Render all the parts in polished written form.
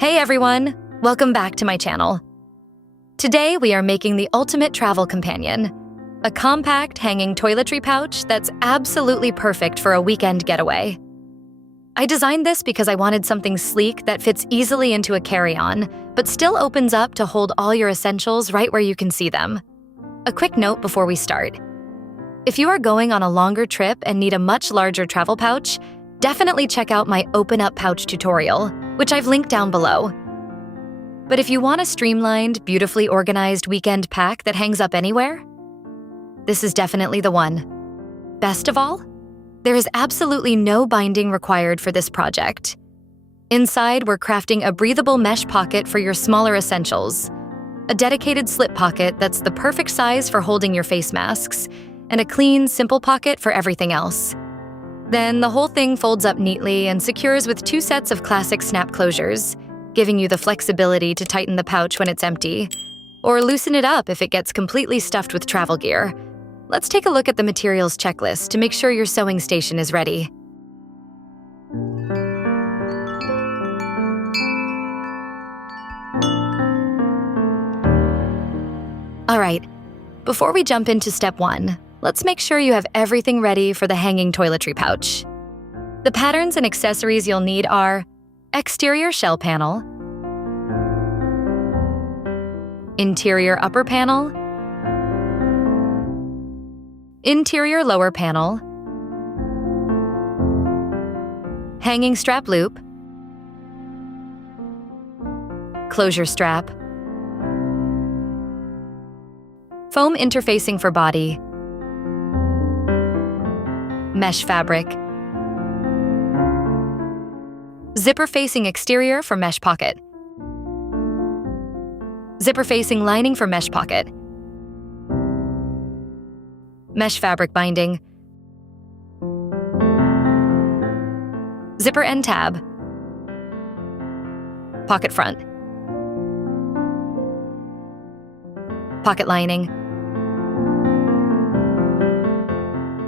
Hey everyone! Welcome back to my channel. Today we are making the ultimate travel companion, a compact hanging toiletry pouch that's absolutely perfect for a weekend getaway. I designed this because I wanted something sleek that fits easily into a carry-on, but still opens up to hold all your essentials right where you can see them. A quick note before we start. If you are going on a longer trip and need a much larger travel pouch, definitely check out my Open Up Pouch tutorial, which I've linked down below. But if you want a streamlined, beautifully organized weekend pack that hangs up anywhere, this is definitely the one. Best of all, there is absolutely no binding required for this project. Inside, we're crafting a breathable mesh pocket for your smaller essentials, a dedicated slip pocket that's the perfect size for holding your face masks, and a clean, simple pocket for everything else. Then the whole thing folds up neatly and secures with 2 sets of classic snap closures, giving you the flexibility to tighten the pouch when it's empty, or loosen it up if it gets completely stuffed with travel gear. Let's take a look at the materials checklist to make sure your sewing station is ready. All right, before we jump into step 1, let's make sure you have everything ready for the hanging toiletry pouch. The patterns and accessories you'll need are exterior shell panel, interior upper panel, interior lower panel, hanging strap loop, closure strap, foam interfacing for body, mesh fabric, zipper facing exterior for mesh pocket, zipper facing lining for mesh pocket, mesh fabric binding, zipper end tab, pocket front, pocket lining,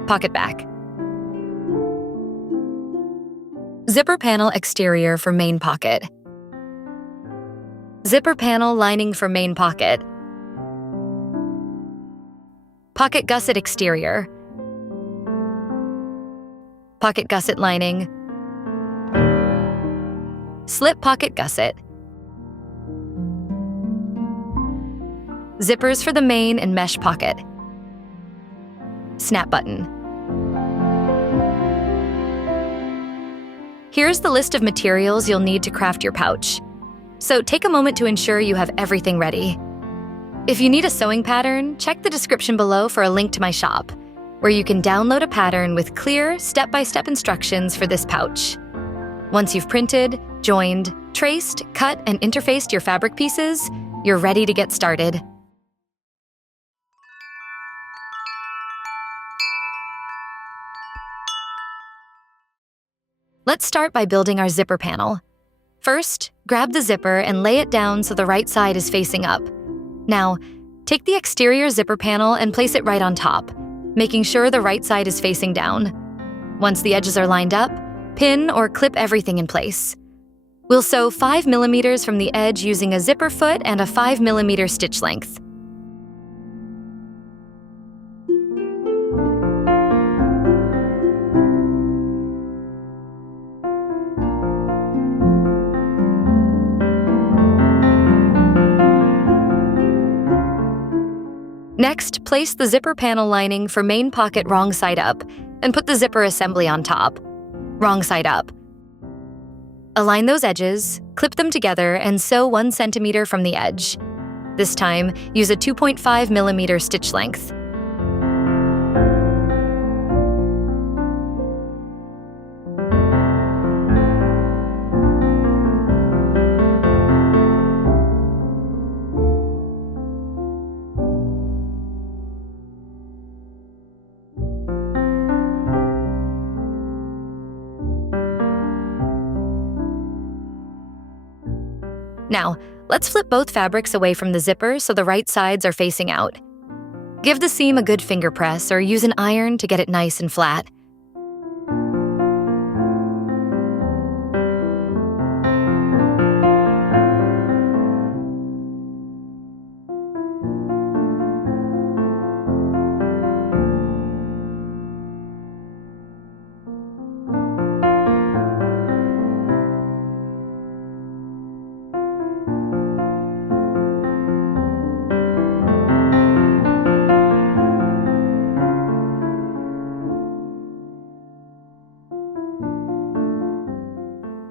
pocket back, zipper panel exterior for main pocket, zipper panel lining for main pocket, pocket gusset exterior, pocket gusset lining, slip pocket gusset, zippers for the main and mesh pocket, snap button. Here's the list of materials you'll need to craft your pouch. So take a moment to ensure you have everything ready. If you need a sewing pattern, check the description below for a link to my shop, where you can download a pattern with clear, step-by-step instructions for this pouch. Once you've printed, joined, traced, cut, and interfaced your fabric pieces, you're ready to get started. Let's start by building our zipper panel. First, grab the zipper and lay it down so the right side is facing up. Now, take the exterior zipper panel and place it right on top, making sure the right side is facing down. Once the edges are lined up, pin or clip everything in place. We'll sew 5 millimeters from the edge using a zipper foot and a 5 millimeter stitch length. Next, place the zipper panel lining for main pocket wrong side up and put the zipper assembly on top, wrong side up. Align those edges, clip them together, and sew 1 centimeter from the edge. This time, use a 2.5 millimeter stitch length. Now, let's flip both fabrics away from the zipper so the right sides are facing out. Give the seam a good finger press or use an iron to get it nice and flat.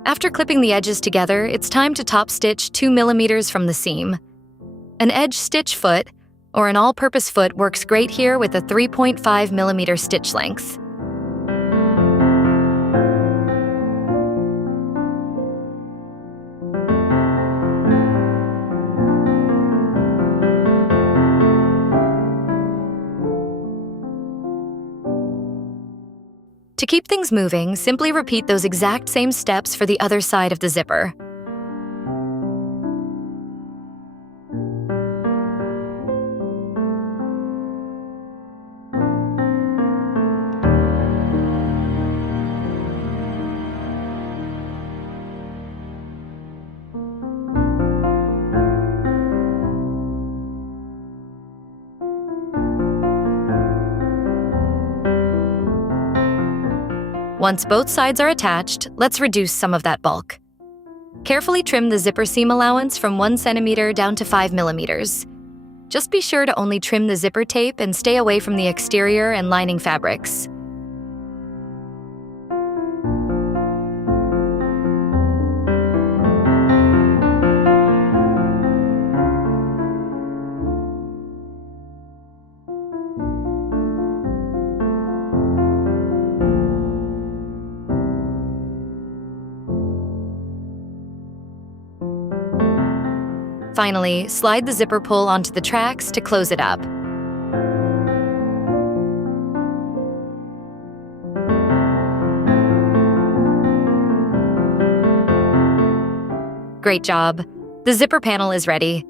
After clipping the edges together, it's time to top stitch 2 millimeters from the seam. An edge stitch foot, or an all-purpose foot, works great here with a 3.5 millimeter stitch length. To keep things moving, simply repeat those exact same steps for the other side of the zipper. Once both sides are attached, let's reduce some of that bulk. Carefully trim the zipper seam allowance from 1 centimeter down to 5 millimeters. Just be sure to only trim the zipper tape and stay away from the exterior and lining fabrics. Finally, slide the zipper pull onto the tracks to close it up. Great job! The zipper panel is ready.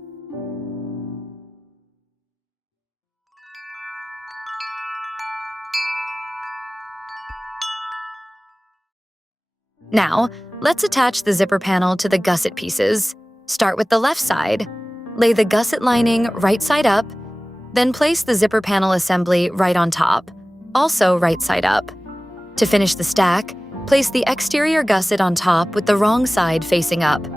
Now, let's attach the zipper panel to the gusset pieces. Start with the left side. Lay the gusset lining right side up, then place the zipper panel assembly right on top, also right side up. To finish the stack, place the exterior gusset on top with the wrong side facing up.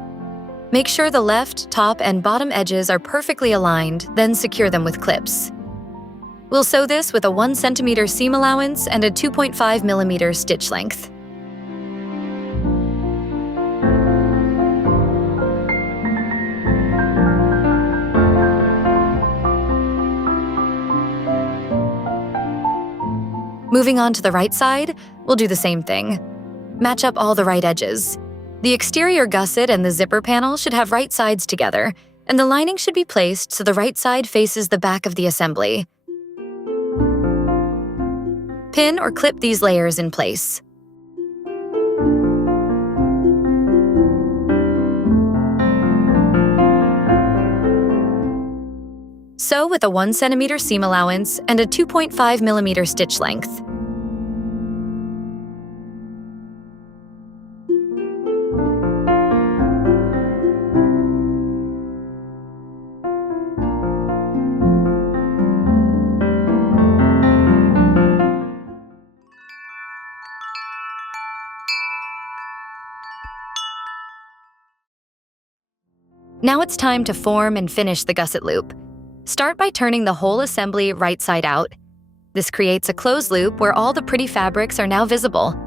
Make sure the left, top, and bottom edges are perfectly aligned, then secure them with clips. We'll sew this with a 1 centimeter seam allowance and a 2.5 millimeter stitch length. Moving on to the right side, we'll do the same thing. Match up all the right edges. The exterior gusset and the zipper panel should have right sides together, and the lining should be placed so the right side faces the back of the assembly. Pin or clip these layers in place. Sew with a 1 centimeter seam allowance and a 2.5 millimeter stitch length. Now it's time to form and finish the gusset loop. Start by turning the whole assembly right side out. This creates a closed loop where all the pretty fabrics are now visible.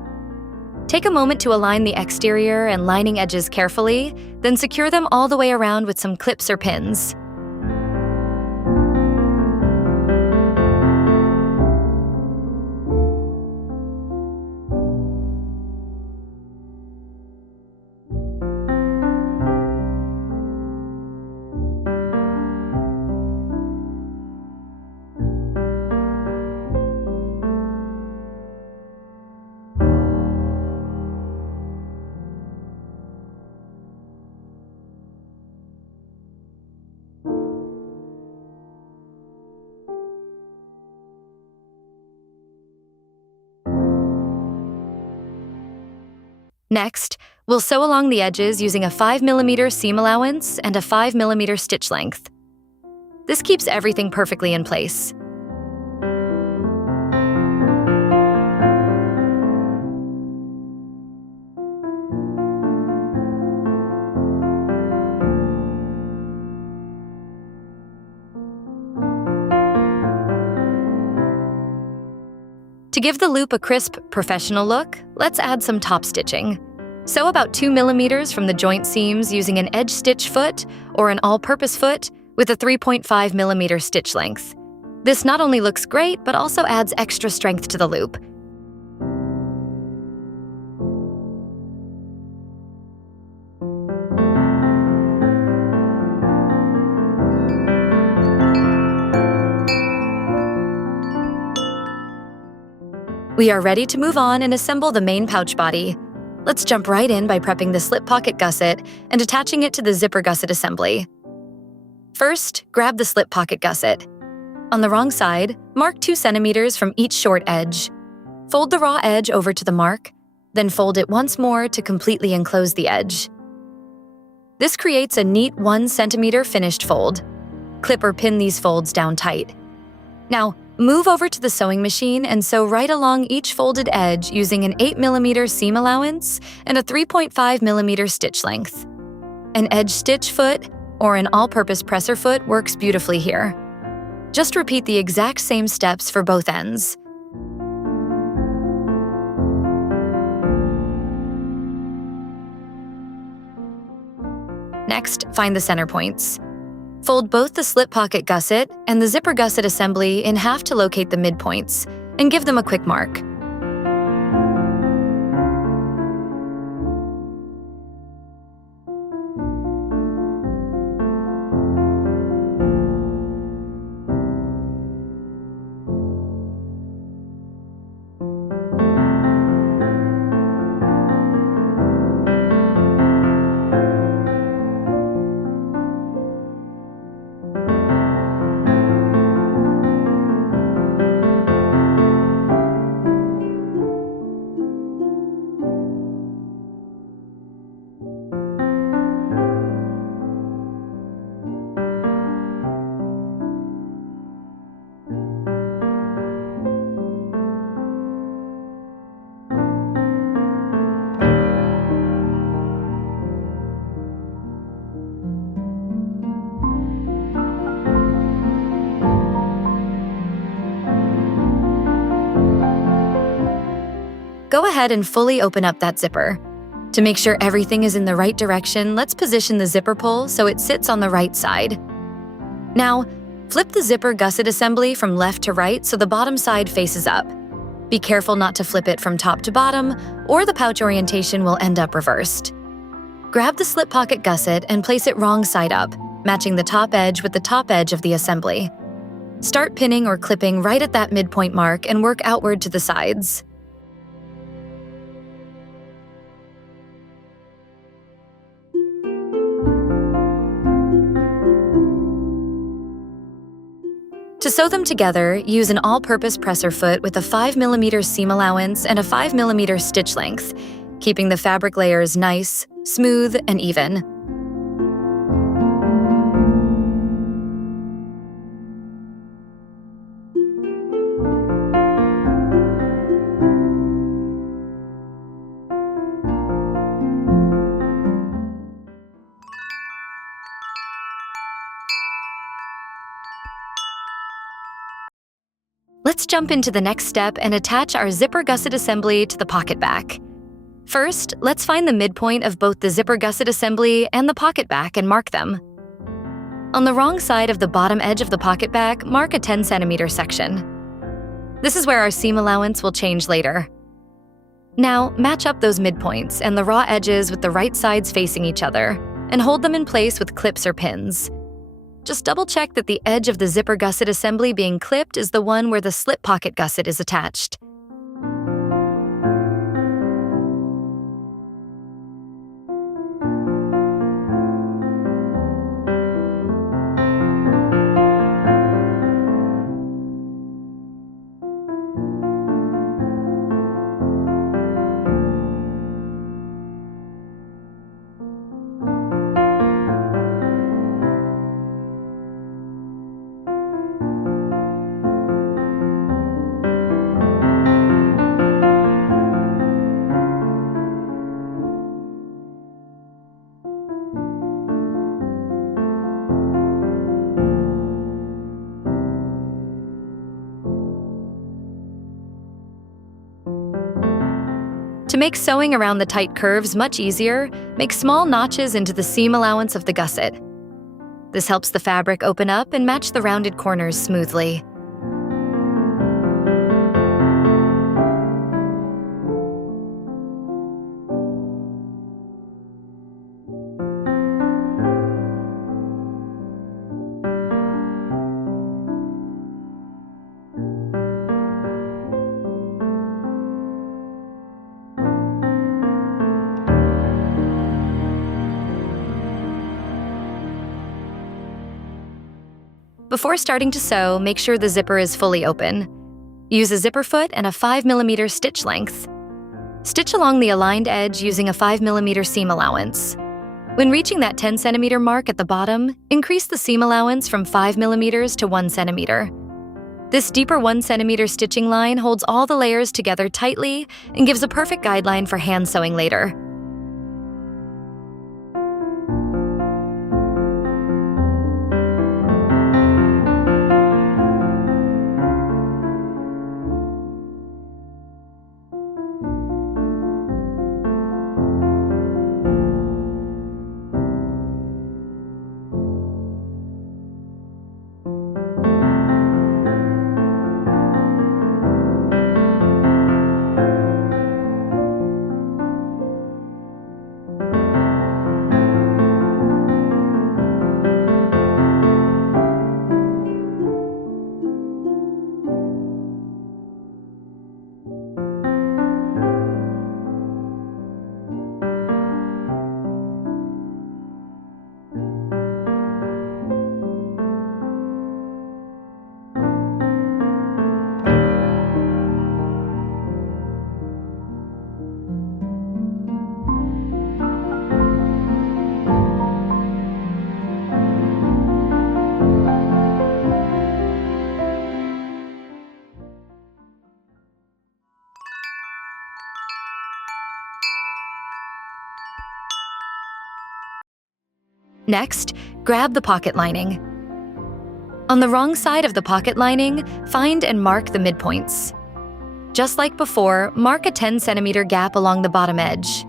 Take a moment to align the exterior and lining edges carefully, then secure them all the way around with some clips or pins. Next, we'll sew along the edges using a 5 millimeter seam allowance and a 5 millimeter stitch length. This keeps everything perfectly in place. To give the loop a crisp, professional look, let's add some top stitching. Sew about 2 millimeters from the joint seams using an edge stitch foot or an all-purpose foot with a 3.5 millimeter stitch length. This not only looks great, but also adds extra strength to the loop. We are ready to move on and assemble the main pouch body. Let's jump right in by prepping the slip pocket gusset and attaching it to the zipper gusset assembly. First, grab the slip pocket gusset. On the wrong side, mark 2 centimeters from each short edge. Fold the raw edge over to the mark, then fold it once more to completely enclose the edge. This creates a neat 1 centimeter finished fold. Clip or pin these folds down tight. Now, move over to the sewing machine and sew right along each folded edge using an 8 millimeter seam allowance and a 3.5 millimeter stitch length. An edge stitch foot or an all-purpose presser foot works beautifully here. Just repeat the exact same steps for both ends. Next, find the center points. Fold both the slip pocket gusset and the zipper gusset assembly in half to locate the midpoints, and give them a quick mark. Go ahead and fully open up that zipper. To make sure everything is in the right direction, let's position the zipper pull so it sits on the right side. Now, flip the zipper gusset assembly from left to right so the bottom side faces up. Be careful not to flip it from top to bottom, or the pouch orientation will end up reversed. Grab the slip pocket gusset and place it wrong side up, matching the top edge with the top edge of the assembly. Start pinning or clipping right at that midpoint mark and work outward to the sides. To sew them together, use an all-purpose presser foot with a 5 millimeter seam allowance and a 5 millimeter stitch length, keeping the fabric layers nice, smooth, and even. Let's jump into the next step and attach our zipper gusset assembly to the pocket back. First, let's find the midpoint of both the zipper gusset assembly and the pocket back and mark them. On the wrong side of the bottom edge of the pocket back, mark a 10 centimeter section. This is where our seam allowance will change later. Now, match up those midpoints and the raw edges with the right sides facing each other, and hold them in place with clips or pins. Just double-check that the edge of the zipper gusset assembly being clipped is the one where the slip pocket gusset is attached. To make sewing around the tight curves much easier, make small notches into the seam allowance of the gusset. This helps the fabric open up and match the rounded corners smoothly. Before starting to sew, make sure the zipper is fully open. Use a zipper foot and a 5mm stitch length. Stitch along the aligned edge using a 5mm seam allowance. When reaching that 10cm mark at the bottom, increase the seam allowance from 5mm to 1cm. This deeper 1cm stitching line holds all the layers together tightly and gives a perfect guideline for hand sewing later. Next, grab the pocket lining. On the wrong side of the pocket lining, find and mark the midpoints. Just like before, mark a 10cm gap along the bottom edge.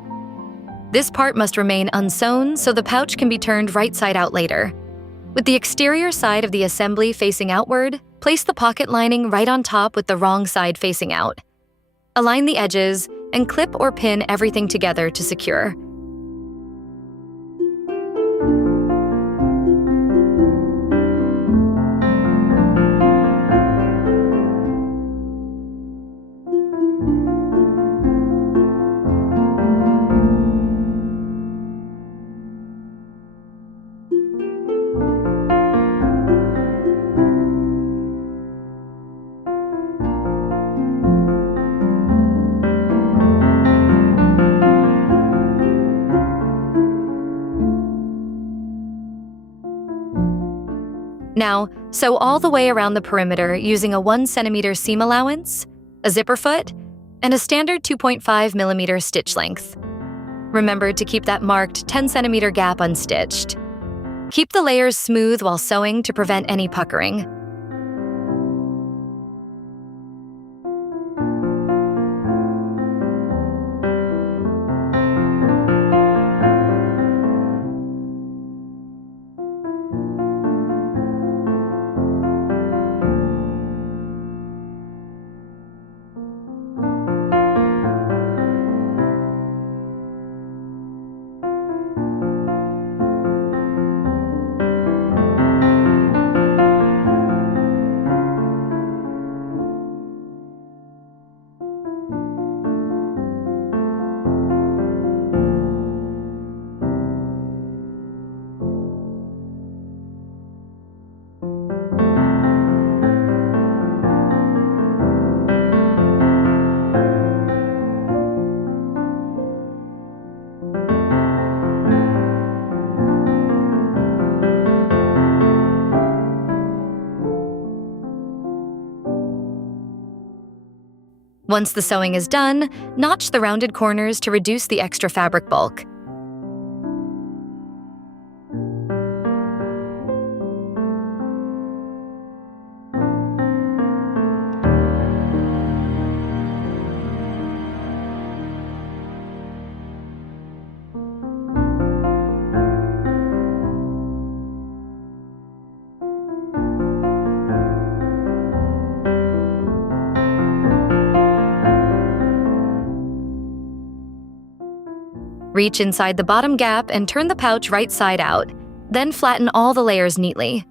This part must remain unsewn so the pouch can be turned right side out later. With the exterior side of the assembly facing outward, place the pocket lining right on top with the wrong side facing out. Align the edges and clip or pin everything together to secure. Now, sew all the way around the perimeter using a 1cm seam allowance, a zipper foot, and a standard 2.5mm stitch length. Remember to keep that marked 10cm gap unstitched. Keep the layers smooth while sewing to prevent any puckering. Once the sewing is done, notch the rounded corners to reduce the extra fabric bulk. Reach inside the bottom gap and turn the pouch right side out. Then flatten all the layers neatly.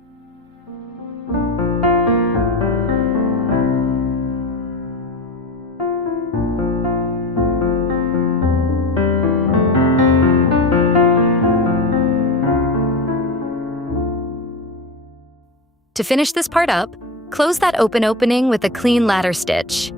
To finish this part up, close that open opening with a clean ladder stitch.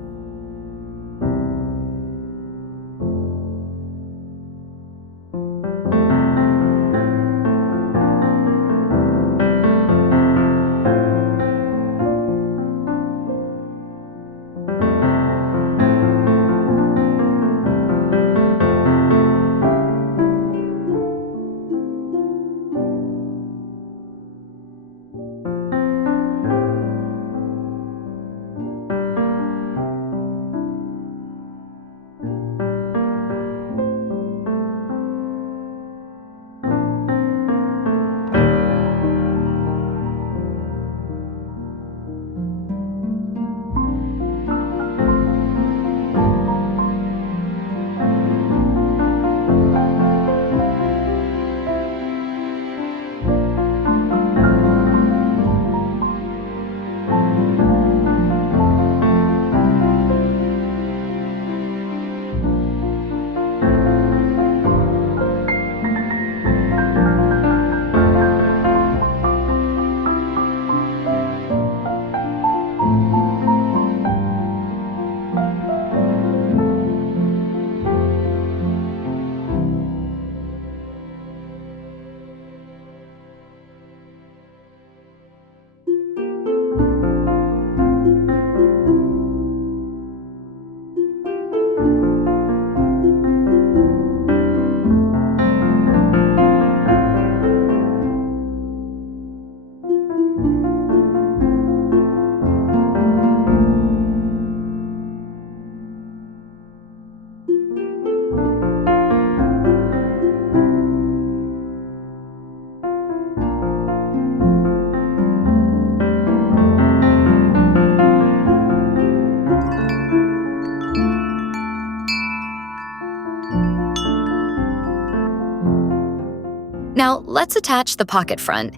Now, let's attach the pocket front.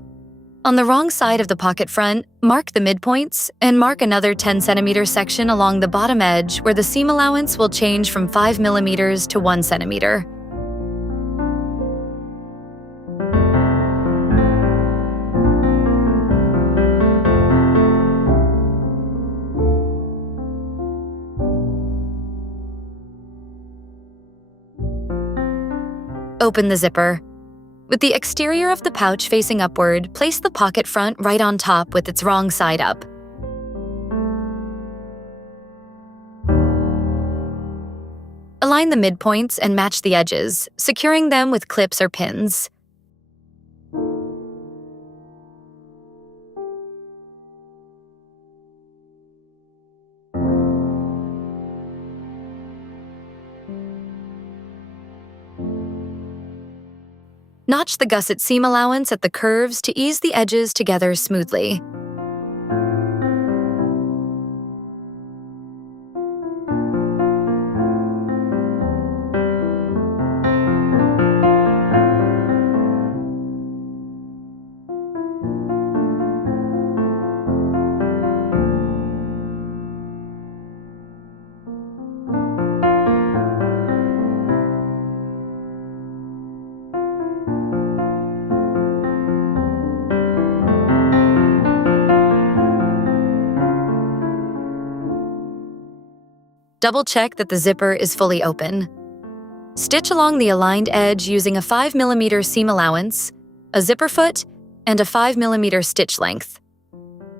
On the wrong side of the pocket front, mark the midpoints and mark another 10cm section along the bottom edge where the seam allowance will change from 5mm to 1cm. Open the zipper. With the exterior of the pouch facing upward, place the pocket front right on top with its wrong side up. Align the midpoints and match the edges, securing them with clips or pins. Notch the gusset seam allowance at the curves to ease the edges together smoothly. Double-check that the zipper is fully open. Stitch along the aligned edge using a 5mm seam allowance, a zipper foot, and a 5mm stitch length.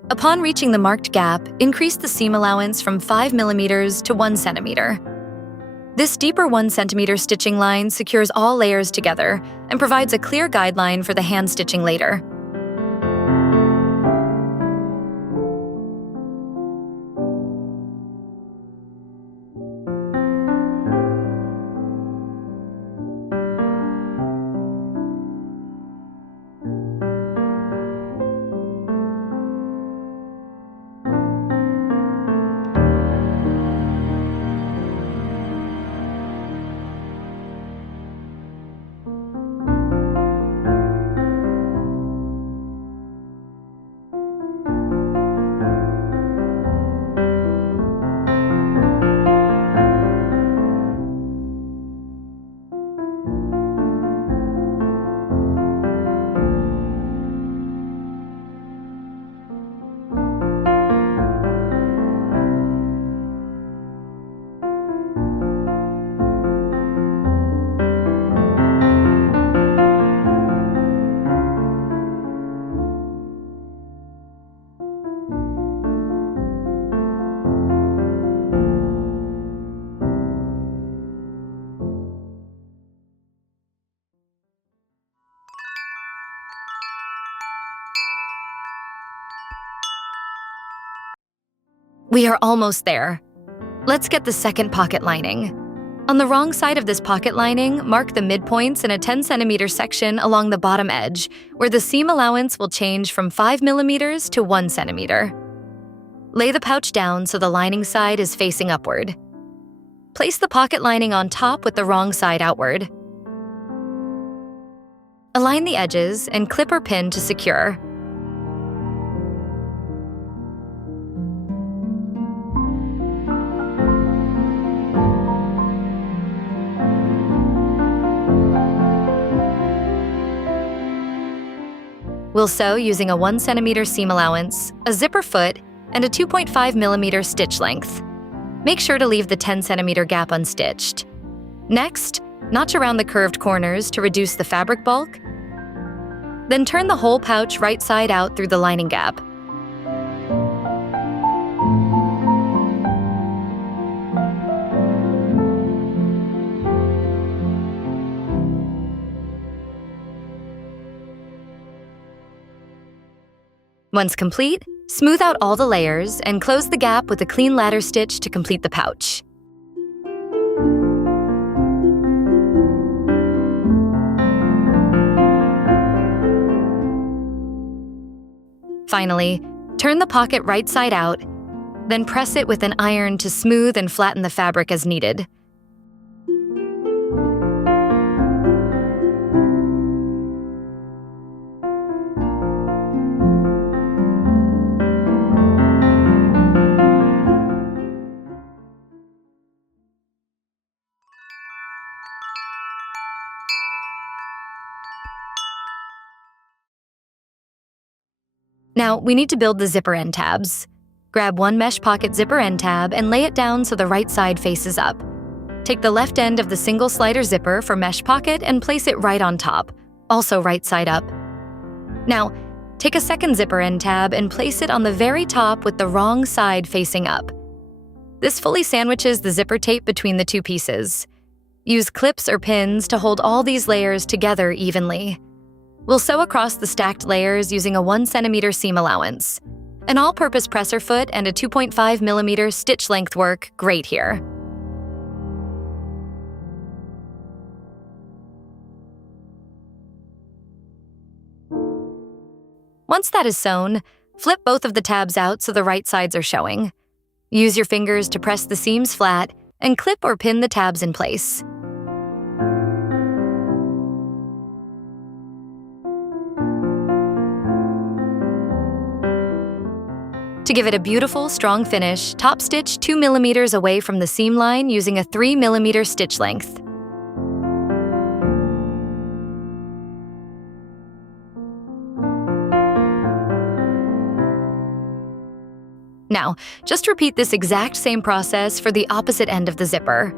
Upon reaching the marked gap, increase the seam allowance from 5mm to 1 cm. This deeper 1 cm stitching line secures all layers together and provides a clear guideline for the hand stitching later. We are almost there. Let's get the second pocket lining. On the wrong side of this pocket lining, mark the midpoints in a 10cm section along the bottom edge, where the seam allowance will change from 5mm to 1 centimeter. Lay the pouch down so the lining side is facing upward. Place the pocket lining on top with the wrong side outward. Align the edges and clip or pin to secure. We'll sew using a 1 centimeter seam allowance, a zipper foot, and a 2.5mm stitch length. Make sure to leave the 10 centimeter gap unstitched. Next, notch around the curved corners to reduce the fabric bulk. Then turn the whole pouch right side out through the lining gap. Once complete, smooth out all the layers and close the gap with a clean ladder stitch to complete the pouch. Finally, turn the pocket right side out, then press it with an iron to smooth and flatten the fabric as needed. Now, we need to build the zipper end tabs. Grab one mesh pocket zipper end tab and lay it down so the right side faces up. Take the left end of the single-slider zipper for mesh pocket and place it right on top, also right side up. Now, take a second zipper end tab and place it on the very top with the wrong side facing up. This fully sandwiches the zipper tape between the two pieces. Use clips or pins to hold all these layers together evenly. We'll sew across the stacked layers using a 1 centimeter seam allowance. An all-purpose presser foot and a 2.5mm stitch length work great here. Once that is sewn, flip both of the tabs out so the right sides are showing. Use your fingers to press the seams flat and clip or pin the tabs in place. To give it a beautiful, strong finish, top stitch 2mm away from the seam line using a 3mm stitch length. Now, just repeat this exact same process for the opposite end of the zipper.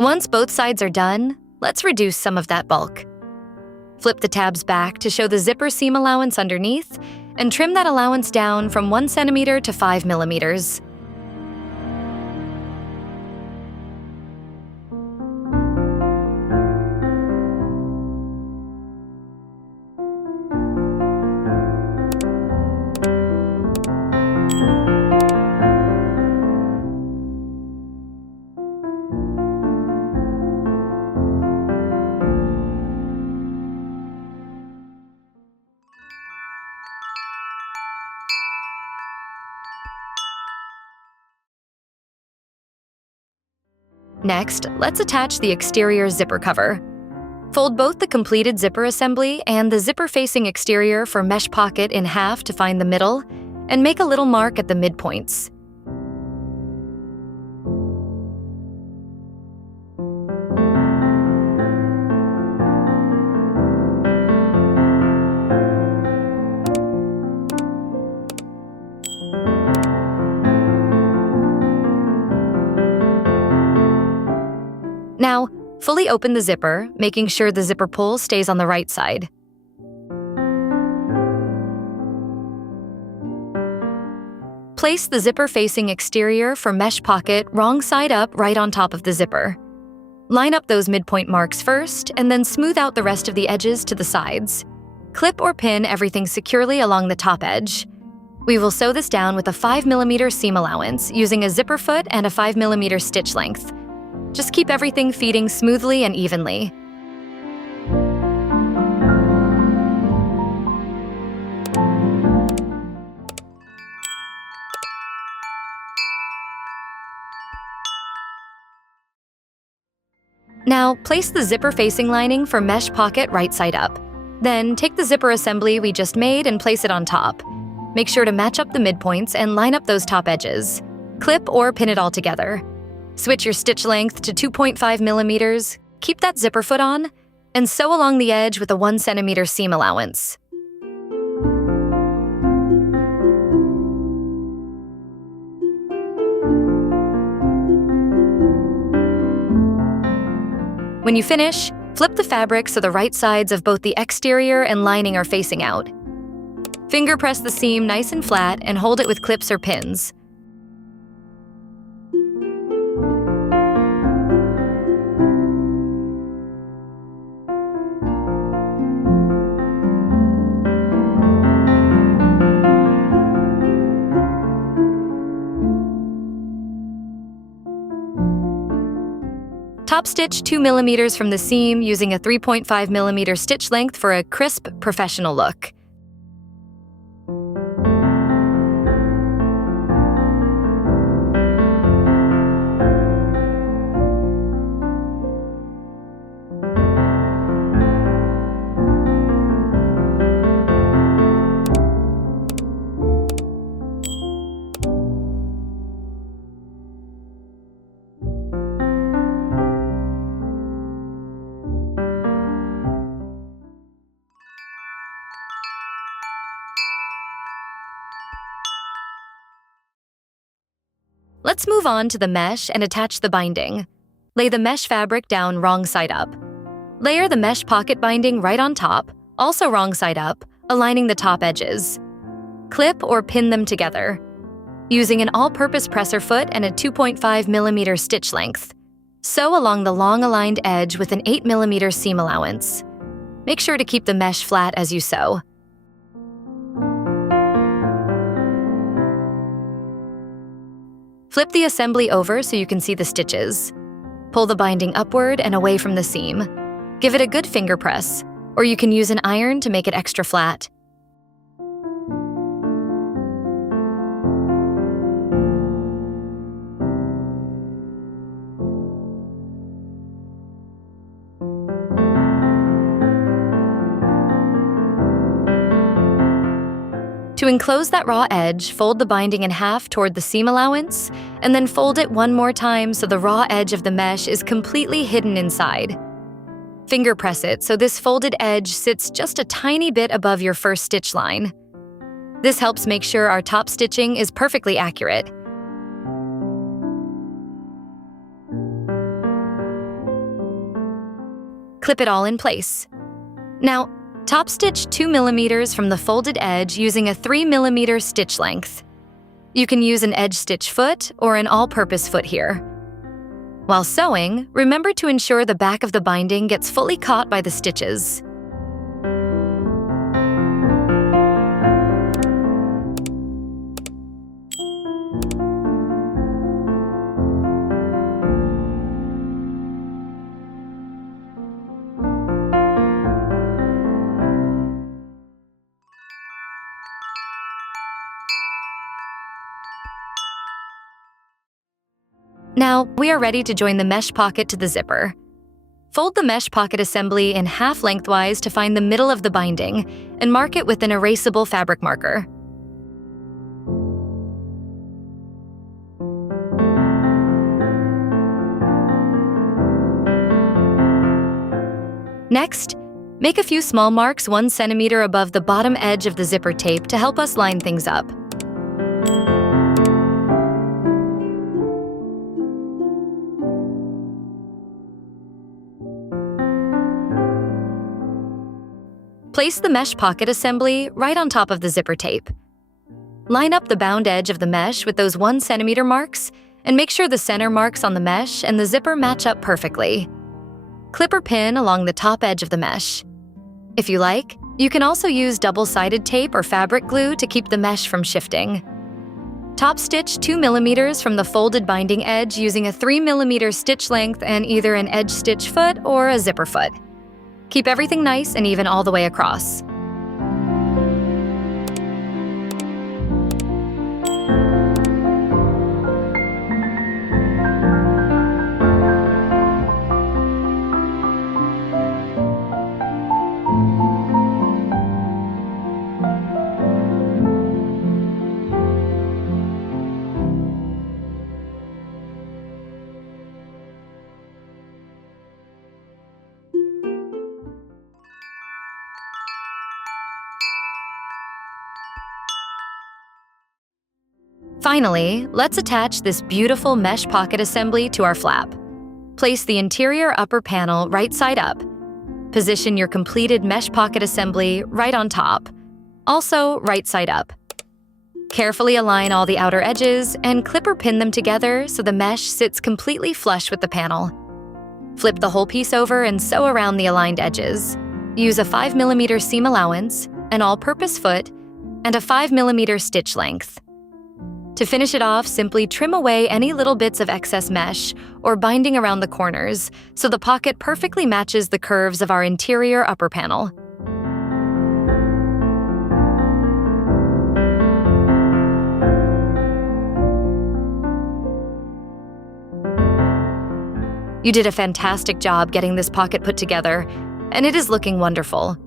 Once both sides are done, let's reduce some of that bulk. Flip the tabs back to show the zipper seam allowance underneath, and trim that allowance down from 1 centimeter to 5mm. Next, let's attach the exterior zipper cover. Fold both the completed zipper assembly and the zipper-facing exterior for mesh pocket in half to find the middle, and make a little mark at the midpoints. Now, fully open the zipper, making sure the zipper pull stays on the right side. Place the zipper-facing exterior for mesh pocket wrong side up right on top of the zipper. Line up those midpoint marks first, and then smooth out the rest of the edges to the sides. Clip or pin everything securely along the top edge. We will sew this down with a 5mm seam allowance using a zipper foot and a 5mm stitch length. Just keep everything feeding smoothly and evenly. Now, place the zipper-facing lining for mesh pocket right side up. Then, take the zipper assembly we just made and place it on top. Make sure to match up the midpoints and line up those top edges. Clip or pin it all together. Switch your stitch length to 2.5mm, keep that zipper foot on, and sew along the edge with a 1cm seam allowance. When you finish, flip the fabric so the right sides of both the exterior and lining are facing out. Finger press the seam nice and flat and hold it with clips or pins. Top stitch 2mm from the seam using a 3.5mm stitch length for a crisp, professional look. Let's move on to the mesh and attach the binding. Lay the mesh fabric down wrong side up. Layer the mesh pocket binding right on top, also wrong side up, aligning the top edges. Clip or pin them together. Using an all-purpose presser foot and a 2.5mm stitch length. Sew along the long aligned edge with an 8mm seam allowance. Make sure to keep the mesh flat as you sew. Flip the assembly over so you can see the stitches. Pull the binding upward and away from the seam. Give it a good finger press, or you can use an iron to make it extra flat. To enclose that raw edge, fold the binding in half toward the seam allowance, and then fold it one more time so the raw edge of the mesh is completely hidden inside. Finger press it so this folded edge sits just a tiny bit above your first stitch line. This helps make sure our top stitching is perfectly accurate. Clip it all in place. Now, top stitch 2mm from the folded edge using a 3mm stitch length. You can use an edge stitch foot or an all-purpose foot here. While sewing, remember to ensure the back of the binding gets fully caught by the stitches. Now, we are ready to join the mesh pocket to the zipper. Fold the mesh pocket assembly in half lengthwise to find the middle of the binding and mark it with an erasable fabric marker. Next, make a few small marks 1 centimeter above the bottom edge of the zipper tape to help us line things up. Place the mesh pocket assembly right on top of the zipper tape. Line up the bound edge of the mesh with those 1 centimeter marks and make sure the center marks on the mesh and the zipper match up perfectly. Clip or pin along the top edge of the mesh. If you like, you can also use double-sided tape or fabric glue to keep the mesh from shifting. Top stitch 2 millimeters from the folded binding edge using a 3 millimeter stitch length and either an edge stitch foot or a zipper foot. Keep everything nice and even all the way across. Finally, let's attach this beautiful mesh pocket assembly to our flap. Place the interior upper panel right side up. Position your completed mesh pocket assembly right on top, also right side up. Carefully align all the outer edges and clip or pin them together so the mesh sits completely flush with the panel. Flip the whole piece over and sew around the aligned edges. Use a 5 millimeter seam allowance, an all-purpose foot, and a 5 millimeter stitch length. To finish it off, simply trim away any little bits of excess mesh or binding around the corners so the pocket perfectly matches the curves of our interior upper panel. You did a fantastic job getting this pocket put together, and it is looking wonderful.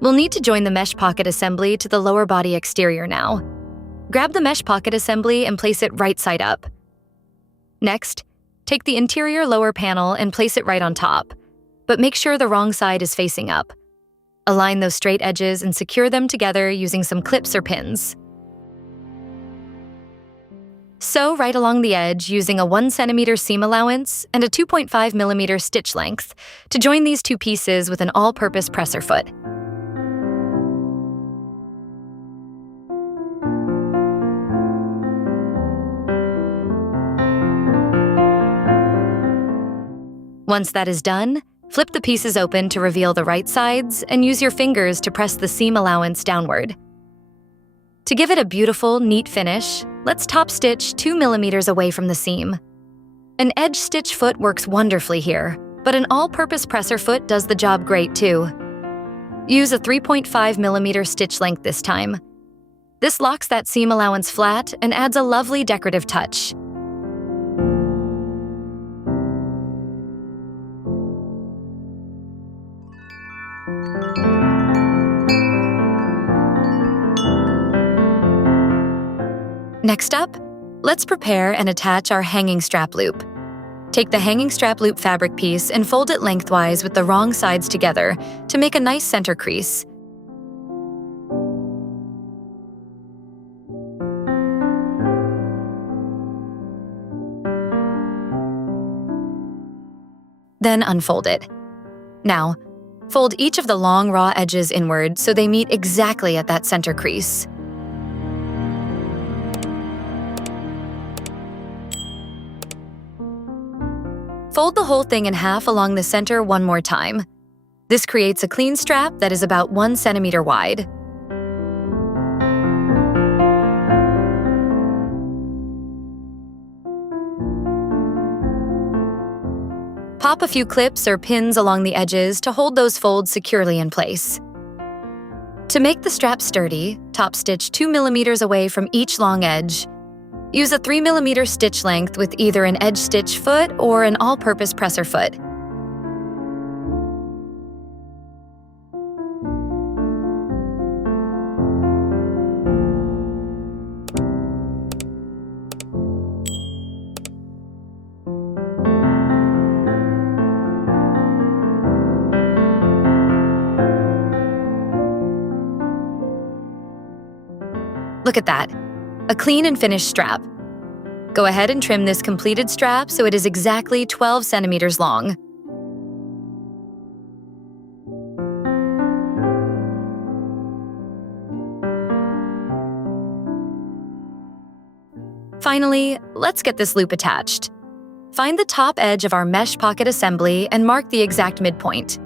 We'll need to join the mesh pocket assembly to the lower body exterior now. Grab the mesh pocket assembly and place it right side up. Next, take the interior lower panel and place it right on top, but make sure the wrong side is facing up. Align those straight edges and secure them together using some clips or pins. Sew right along the edge using a 1 centimeter seam allowance and a 2.5 millimeter stitch length to join these two pieces with an all-purpose presser foot. Once that is done, flip the pieces open to reveal the right sides and use your fingers to press the seam allowance downward. To give it a beautiful, neat finish, let's top stitch 2 millimeters away from the seam. An edge stitch foot works wonderfully here, but an all-purpose presser foot does the job great too. Use a 3.5 millimeter stitch length this time. This locks that seam allowance flat and adds a lovely decorative touch. Next up, let's prepare and attach our hanging strap loop. Take the hanging strap loop fabric piece and fold it lengthwise with the wrong sides together to make a nice center crease. Then unfold it. Now, fold each of the long raw edges inward so they meet exactly at that center crease. Fold the whole thing in half along the center one more time. This creates a clean strap that is about 1 centimeter wide. Pop a few clips or pins along the edges to hold those folds securely in place. To make the strap sturdy, top stitch 2 millimeters away from each long edge. Use a 3 millimeter stitch length with either an edge stitch foot or an all-purpose presser foot. Look at that, a clean and finished strap. Go ahead and trim this completed strap so it is exactly 12 centimeters long. Finally, let's get this loop attached. Find the top edge of our mesh pocket assembly and mark the exact midpoint.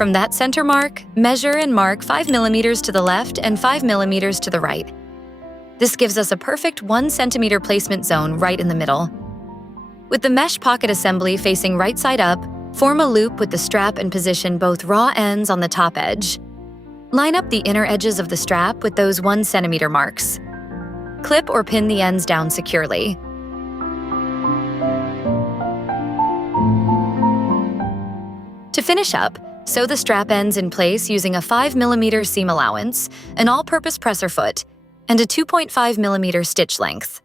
From that center mark, measure and mark 5 millimeters to the left and 5 millimeters to the right. This gives us a perfect 1 centimeter placement zone right in the middle. With the mesh pocket assembly facing right side up, form a loop with the strap and position both raw ends on the top edge. Line up the inner edges of the strap with those 1 centimeter marks. Clip or pin the ends down securely. To finish up, sew the strap ends in place using a 5 millimeter seam allowance, an all-purpose presser foot, and a 2.5 millimeter stitch length.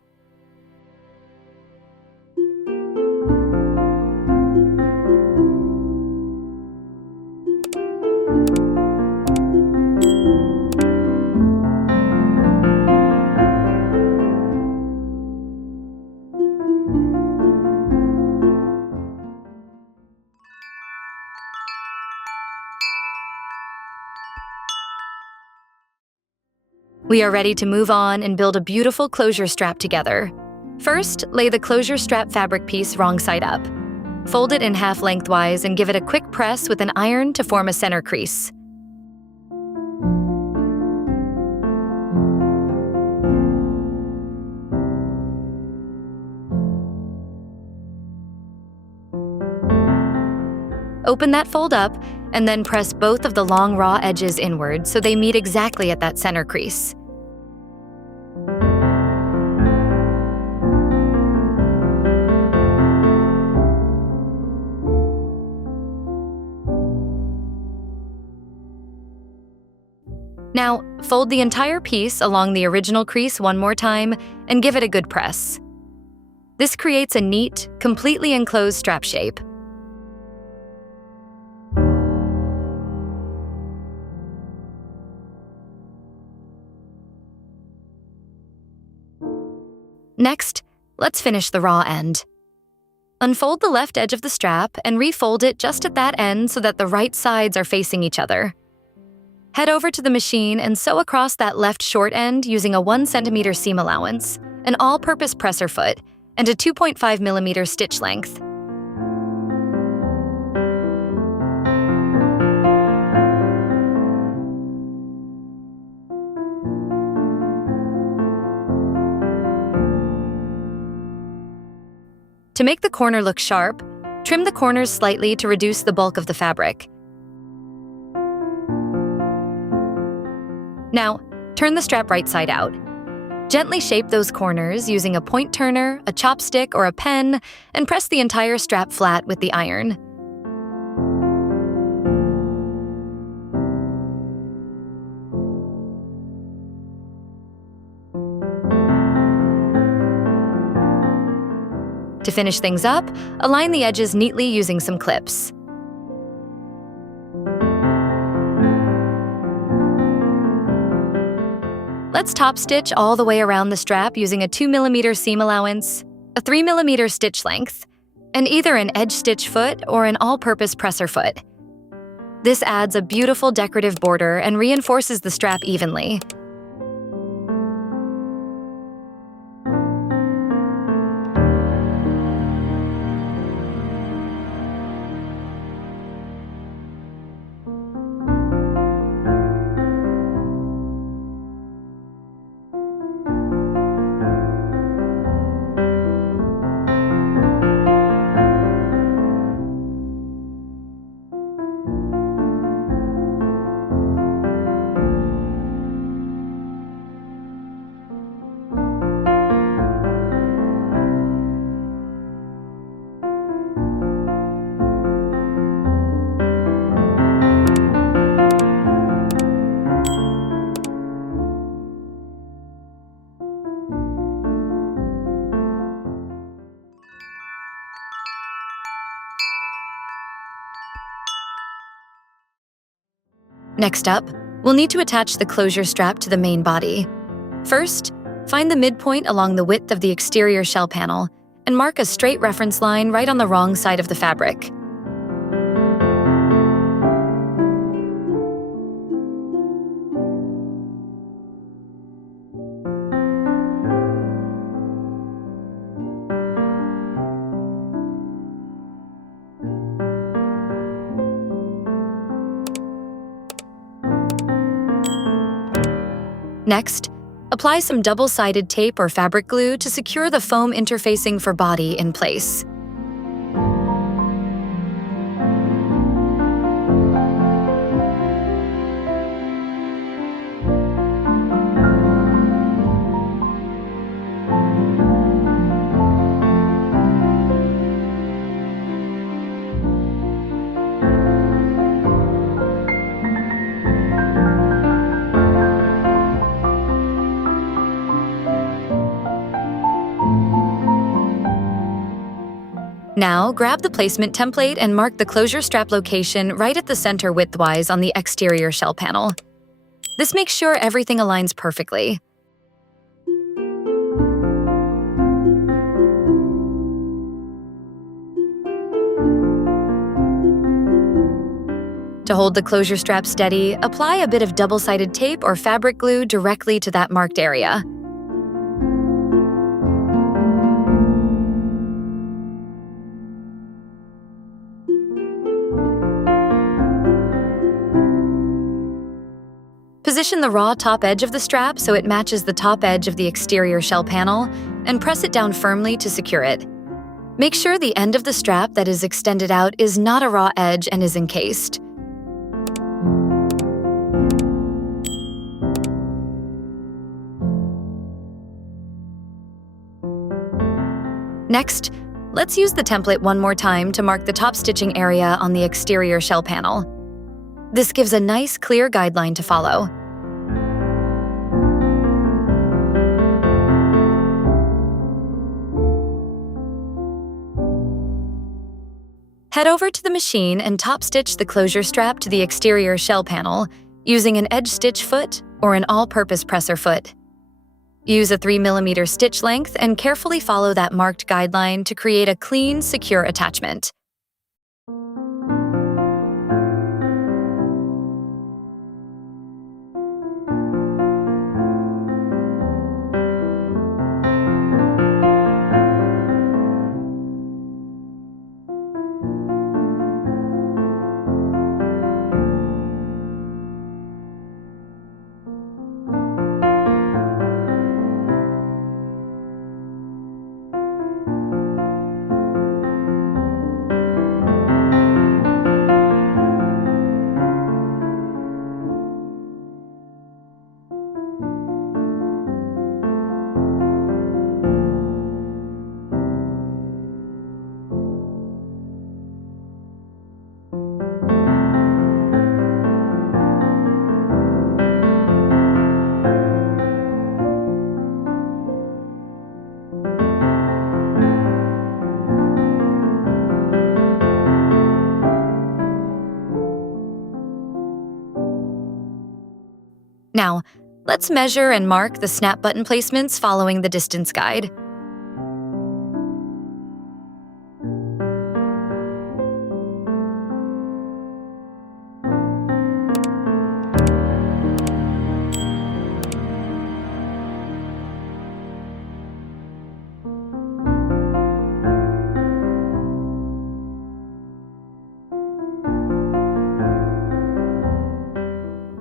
We are ready to move on and build a beautiful closure strap together. First, lay the closure strap fabric piece wrong side up. Fold it in half lengthwise and give it a quick press with an iron to form a center crease. Open that fold up, and then press both of the long raw edges inward so they meet exactly at that center crease. Now, fold the entire piece along the original crease one more time and give it a good press. This creates a neat, completely enclosed strap shape. Next, let's finish the raw end. Unfold the left edge of the strap and refold it just at that end so that the right sides are facing each other. Head over to the machine and sew across that left short end using a 1 centimeter seam allowance, an all-purpose presser foot, and a 2.5 millimeter stitch length. To make the corner look sharp, trim the corners slightly to reduce the bulk of the fabric. Now, turn the strap right side out. Gently shape those corners using a point turner, a chopstick, or a pen, and press the entire strap flat with the iron. To finish things up, align the edges neatly using some clips. Let's top stitch all the way around the strap using a 2 millimeter seam allowance, a 3 millimeter stitch length, and either an edge stitch foot or an all-purpose presser foot. This adds a beautiful decorative border and reinforces the strap evenly. Next up, we'll need to attach the closure strap to the main body. First, find the midpoint along the width of the exterior shell panel and mark a straight reference line right on the wrong side of the fabric. Next, apply some double-sided tape or fabric glue to secure the foam interfacing for body in place. Now, grab the placement template and mark the closure strap location right at the center widthwise on the exterior shell panel. This makes sure everything aligns perfectly. To hold the closure strap steady, apply a bit of double-sided tape or fabric glue directly to that marked area. Position the raw top edge of the strap so it matches the top edge of the exterior shell panel and press it down firmly to secure it. Make sure the end of the strap that is extended out is not a raw edge and is encased. Next, let's use the template one more time to mark the top stitching area on the exterior shell panel. This gives a nice, clear guideline to follow. Head over to the machine and top stitch the closure strap to the exterior shell panel using an edge stitch foot or an all-purpose presser foot. Use a 3mm stitch length and carefully follow that marked guideline to create a clean, secure attachment. Now, let's measure and mark the snap button placements following the distance guide.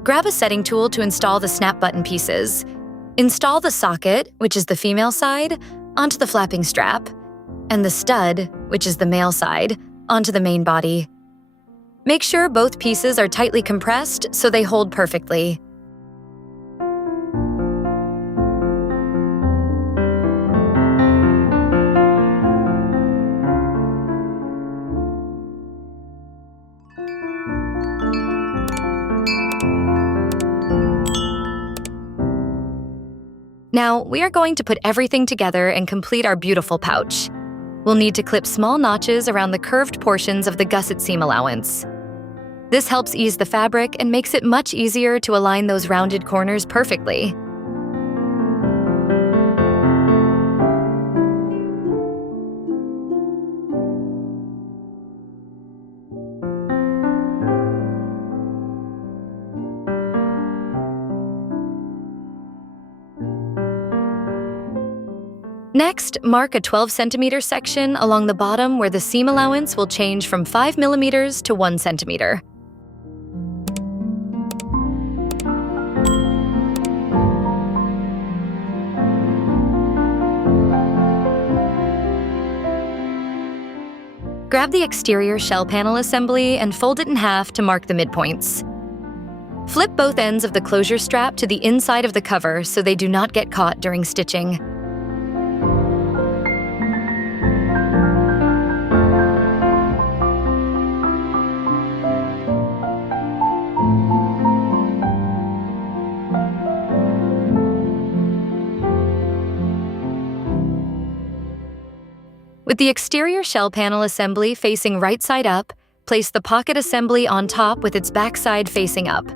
Grab a setting tool to install the snap button pieces. Install the socket, which is the female side, onto the flapping strap, and the stud, which is the male side, onto the main body. Make sure both pieces are tightly compressed so they hold perfectly. Now, we are going to put everything together and complete our beautiful pouch. We'll need to clip small notches around the curved portions of the gusset seam allowance. This helps ease the fabric and makes it much easier to align those rounded corners perfectly. Next, mark a 12cm section along the bottom where the seam allowance will change from 5mm to 1 centimeter. Grab the exterior shell panel assembly and fold it in half to mark the midpoints. Flip both ends of the closure strap to the inside of the cover so they do not get caught during stitching. With the exterior shell panel assembly facing right side up, place the pocket assembly on top with its backside facing up,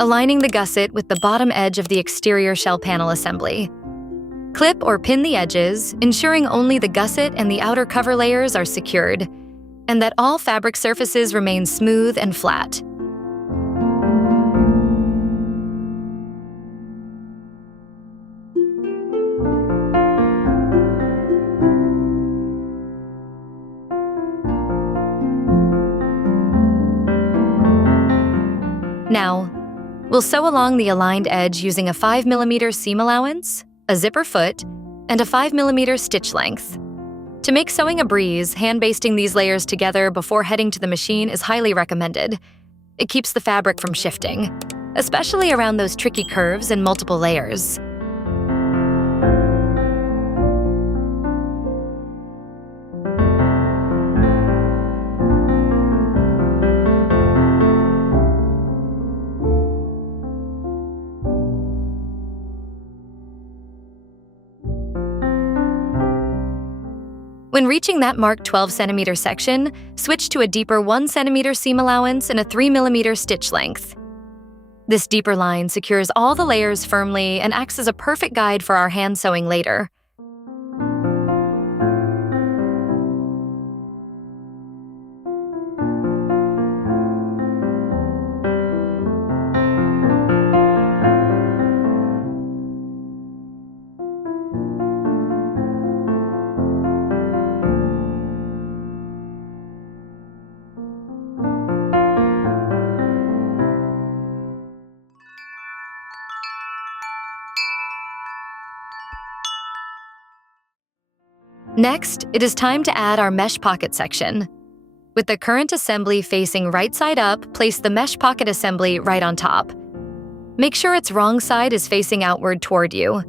aligning the gusset with the bottom edge of the exterior shell panel assembly. Clip or pin the edges, ensuring only the gusset and the outer cover layers are secured, and that all fabric surfaces remain smooth and flat. Now, we'll sew along the aligned edge using a 5mm seam allowance, a zipper foot, and a 5mm stitch length. To make sewing a breeze, hand-basting these layers together before heading to the machine is highly recommended. It keeps the fabric from shifting, especially around those tricky curves and multiple layers. When reaching that marked 12cm section, switch to a deeper 1cm seam allowance and a 3mm stitch length. This deeper line secures all the layers firmly and acts as a perfect guide for our hand sewing later. Next, it is time to add our mesh pocket section. With the current assembly facing right side up, place the mesh pocket assembly right on top. Make sure its wrong side is facing outward toward you.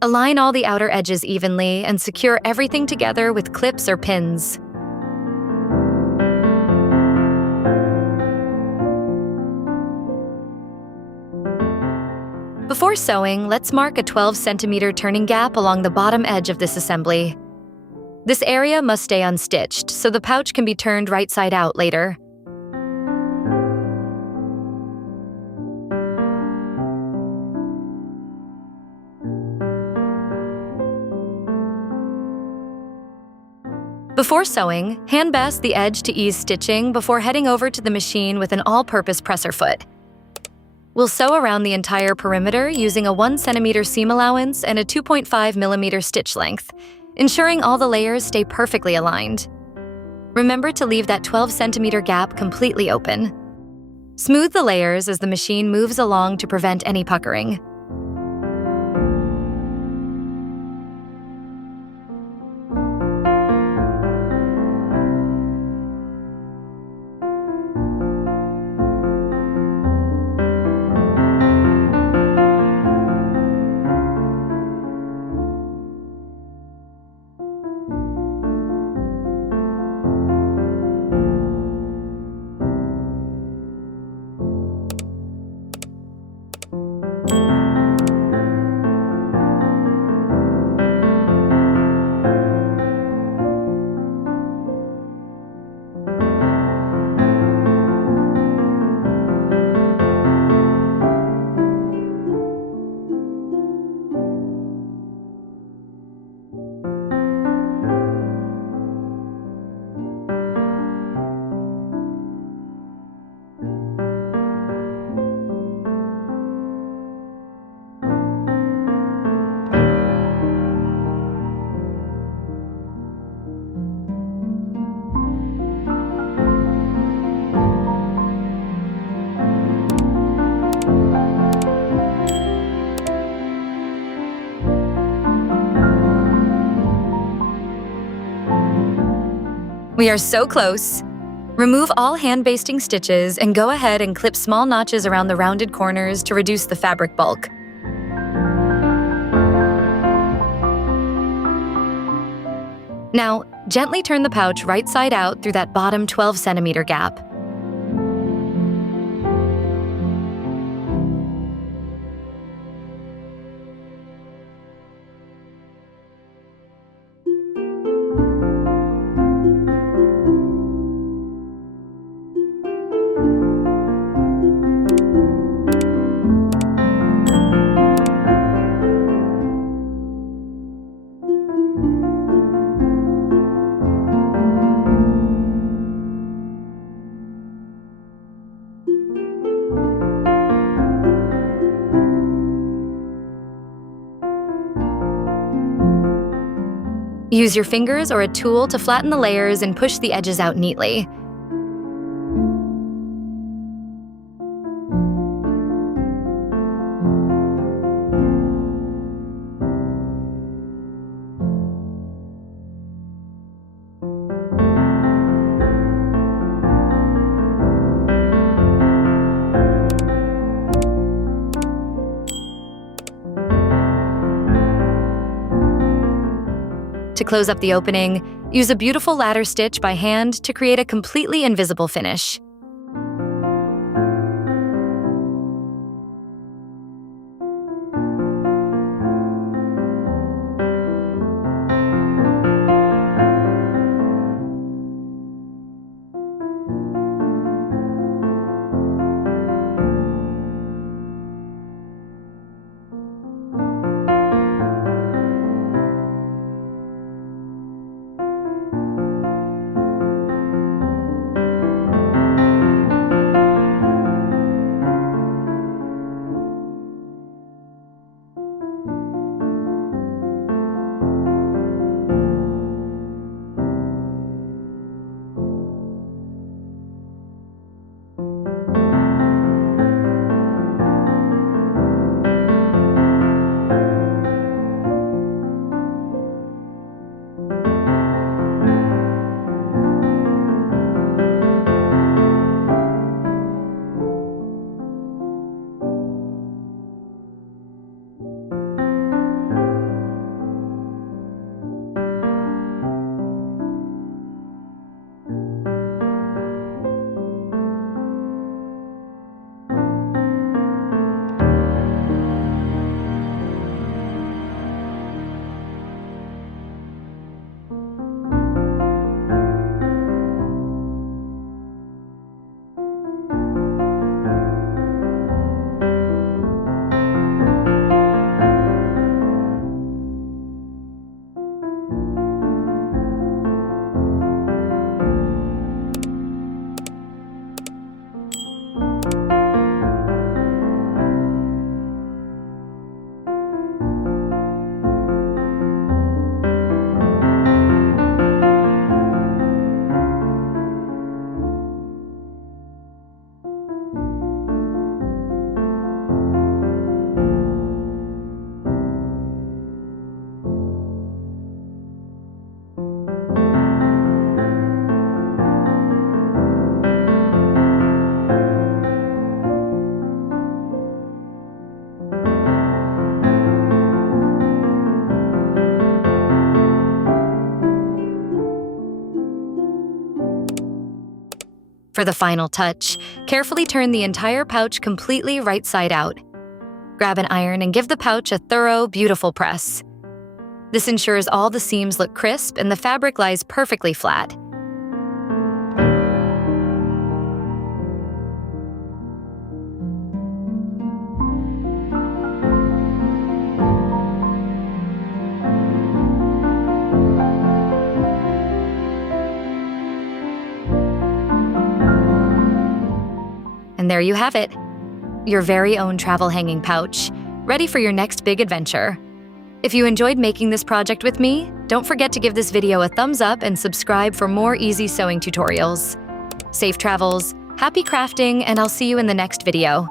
Align all the outer edges evenly and secure everything together with clips or pins. Before sewing, let's mark a 12cm turning gap along the bottom edge of this assembly. This area must stay unstitched, so the pouch can be turned right side out later. Before sewing, hand baste the edge to ease stitching before heading over to the machine with an all-purpose presser foot. We'll sew around the entire perimeter using a 1cm seam allowance and a 2.5mm stitch length, ensuring all the layers stay perfectly aligned. Remember to leave that 12cm gap completely open. Smooth the layers as the machine moves along to prevent any puckering. We are so close. Remove all hand basting stitches and go ahead and clip small notches around the rounded corners to reduce the fabric bulk. Now, gently turn the pouch right side out through that bottom 12-centimeter gap. Use your fingers or a tool to flatten the layers and push the edges out neatly. To close up the opening, use a beautiful ladder stitch by hand to create a completely invisible finish. For the final touch, carefully turn the entire pouch completely right side out. Grab an iron and give the pouch a thorough, beautiful press. This ensures all the seams look crisp and the fabric lies perfectly flat. And there you have it, your very own travel hanging pouch, ready for your next big adventure. If you enjoyed making this project with me, don't forget to give this video a thumbs up and subscribe for more easy sewing tutorials. Safe travels, happy crafting, and I'll see you in the next video.